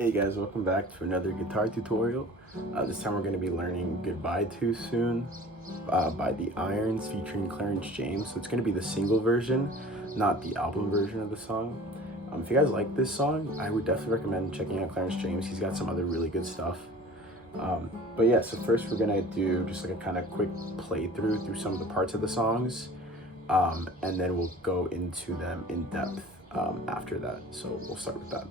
Hey guys, welcome back to another guitar tutorial. This time we're going to be learning Goodbye Too Soon by the Irons featuring Clarence James. So it's going to be the single version, not the album version of the song. If you guys like this song, I would definitely recommend checking out Clarence James. He's got some other really good stuff. But yeah, so first we're going to do just like a kind of quick playthrough through some of the parts of the songs. And then we'll go into them in depth after that. So we'll start with that.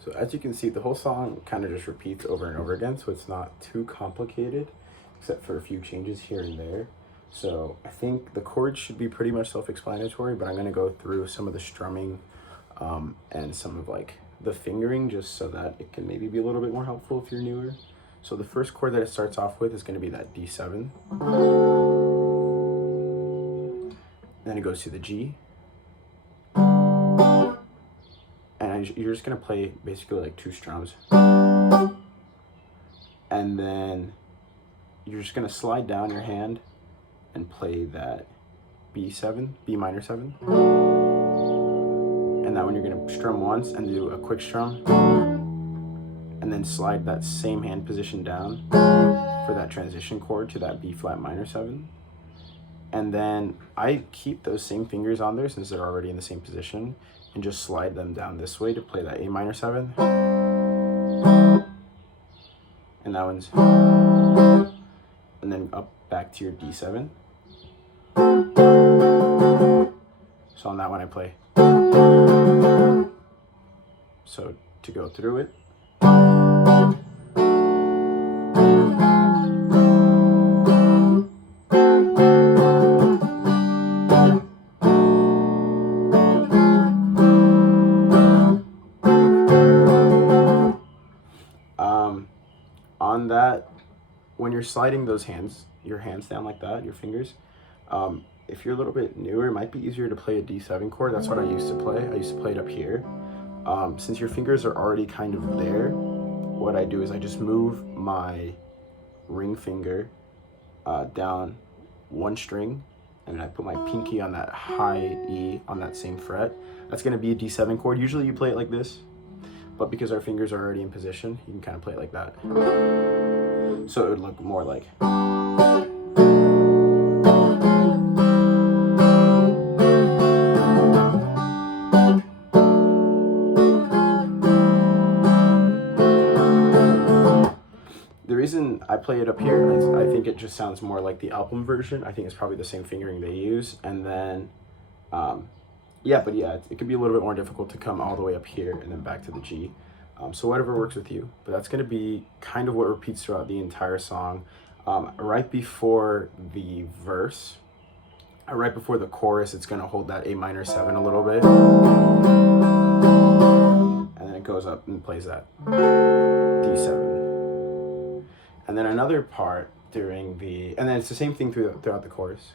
So as you can see, the whole song kind of just repeats over and over again, so it's not too complicated, except for a few changes here and there. So I think the chords should be pretty much self-explanatory, but I'm going to go through some of the strumming and some of like the fingering, just so that it can maybe be a little bit more helpful if you're newer. So the first chord that it starts off with is going to be that D7. Then it goes to the G. And you're just gonna play basically like two strums. And then you're just gonna slide down your hand and play that B7, B minor 7. And that one you're gonna strum once and do a quick strum. And then slide that same hand position down for that transition chord to that B flat minor 7. And then I keep those same fingers on there since they're already in the same position, and just slide them down this way to play that A minor 7. And that one's, and then up back to your D7. So on that one I play. So to go through it. On that, when you're sliding those hands, your hands down like that, your fingers, if you're a little bit newer, it might be easier to play a D7 chord. That's what I used to play. I used to play it up here. Since your fingers are already kind of there, what I do is I just move my ring finger down one string, and I put my pinky on that high E on that same fret. That's going to be a D7 chord. Usually you play it like this, but because our fingers are already in position, you can kind of play it like that. So it would look more like. The reason I play it up here is I think it just sounds more like the album version. I think it's probably the same fingering they use. And then, it can be a little bit more difficult to come all the way up here and then back to the G. So whatever works with you. But that's going to be kind of what repeats throughout the entire song. Right before the verse, right before the chorus, it's going to hold that A minor 7 a little bit. And then it goes up and plays that D7. And then another part during the, and then it's the same thing throughout the chorus.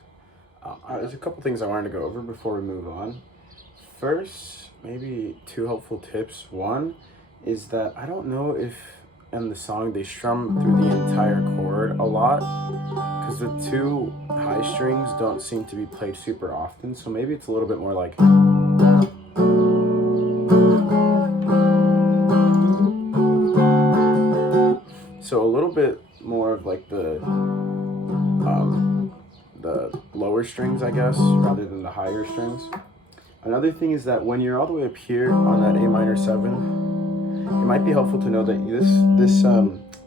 There's a couple things I wanted to go over before we move on. First, maybe two helpful tips. One is that I don't know if in the song they strum through the entire chord a lot, because the two high strings don't seem to be played super often, so maybe it's a little bit more like. So a little bit more of like the lower strings, I guess, rather than the higher strings. Another thing is that when you're all the way up here on that A minor 7, it might be helpful to know that this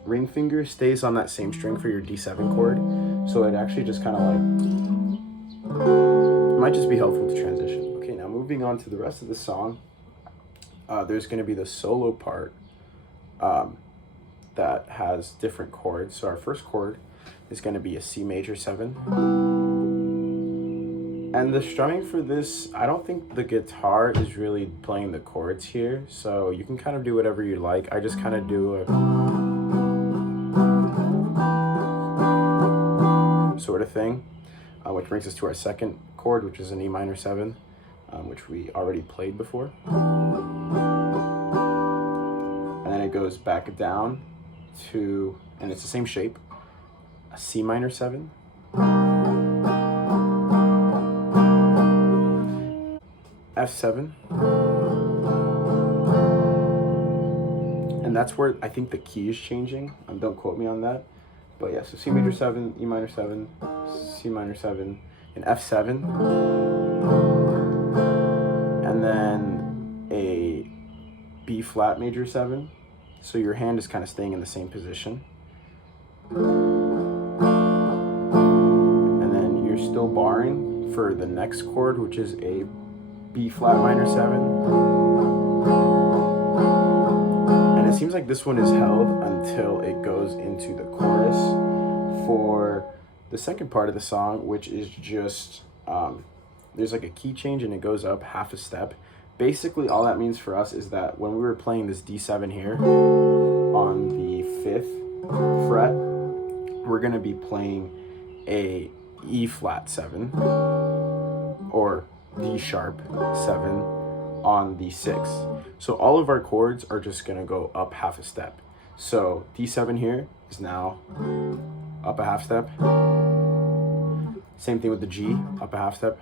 ring finger stays on that same string for your D7 chord, so it actually just kind of like, it might just be helpful to transition. Okay, now moving on to the rest of the song, there's going to be the solo part that has different chords. So our first chord is going to be a C major 7. And the strumming for this, I don't think the guitar is really playing the chords here, so you can kind of do whatever you like. I just kind of do a sort of thing, which brings us to our second chord, which is an E minor 7, which we already played before. And then it goes back down to, and it's the same shape, a C minor 7, F7, and that's where I think the key is changing. Don't quote me on that, but yeah, so C major 7, E minor 7, C minor 7, and F7, and then a B flat major 7, so your hand is kind of staying in the same position, and then you're still barring for the next chord, which is a B flat minor 7, and it seems like this one is held until it goes into the chorus for the second part of the song, which is just there's like a key change and it goes up half a step. Basically all that means for us is that when we were playing this D7 here on the 5th fret, we're going to be playing a E flat 7 or D sharp 7 on the 6th. So all of our chords are just gonna go up half a step. So D7 here is now up a half step. Same thing with the G, up a half step.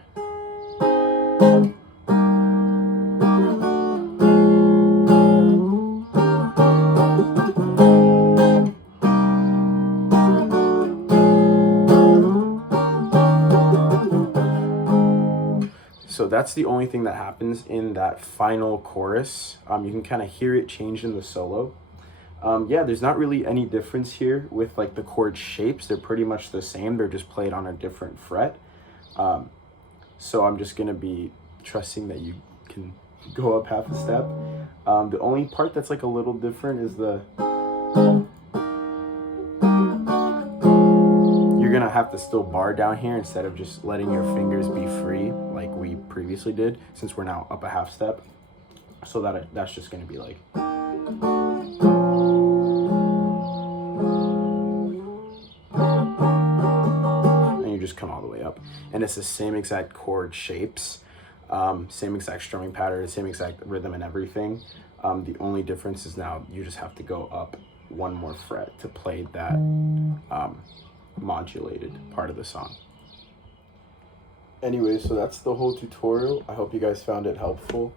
So that's the only thing that happens in that final chorus. You can kind of hear it change in the solo. Yeah, there's not really any difference here with like the chord shapes. They're pretty much the same. They're just played on a different fret. So I'm just gonna be trusting that you can go up half a step. The only part that's like a little different is you're gonna have to still bar down here instead of just letting your fingers be free like we previously did, since we're now up a half step. So that's just gonna be like. And you just come all the way up. And it's the same exact chord shapes, same exact strumming pattern, same exact rhythm and everything. The only difference is now you just have to go up one more fret to play that modulated part of the song. Anyway, so that's the whole tutorial. I hope you guys found it helpful.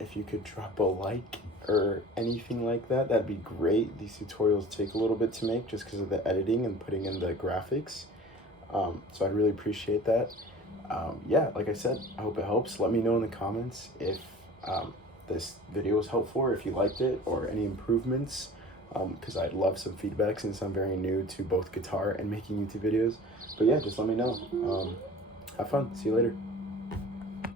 If you could drop a like or anything like that, that'd be great. These tutorials take a little bit to make just because of the editing and putting in the graphics. So I'd really appreciate that. Yeah, like I said, I hope it helps. Let me know in the comments if this video was helpful, or if you liked it, or any improvements, because I'd love some feedback since I'm very new to both guitar and making YouTube videos. But yeah, just let me know. Have fun. See you later.